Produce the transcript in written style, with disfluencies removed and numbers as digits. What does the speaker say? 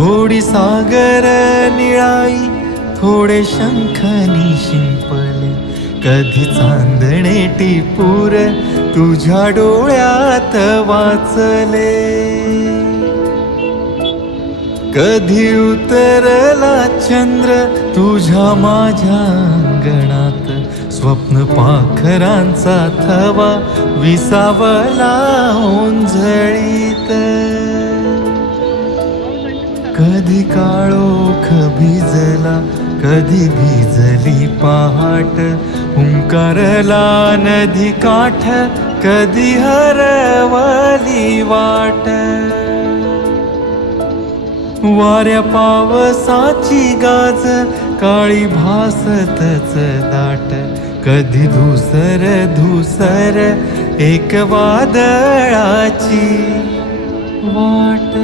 थोडी सागर निळाई, थोडे शंखनी शिंपले, कधी चांदणे टिपूर तुझ्या डोळ्यात वाचले. कधी उतरला चंद्र तुझ्या माझ्या अंगणात, स्वप्न पाखरांचा थवा विसावला ओंजळीत. कधी काळोख भिजला, कधी भिजली पहाट, हुंकारला नदी काठ, कधी हरवली वाट. वाऱ्या पावसाची गाज काळी भासतच दाट, कधी धुसर धुसर एक वादळाची वाट.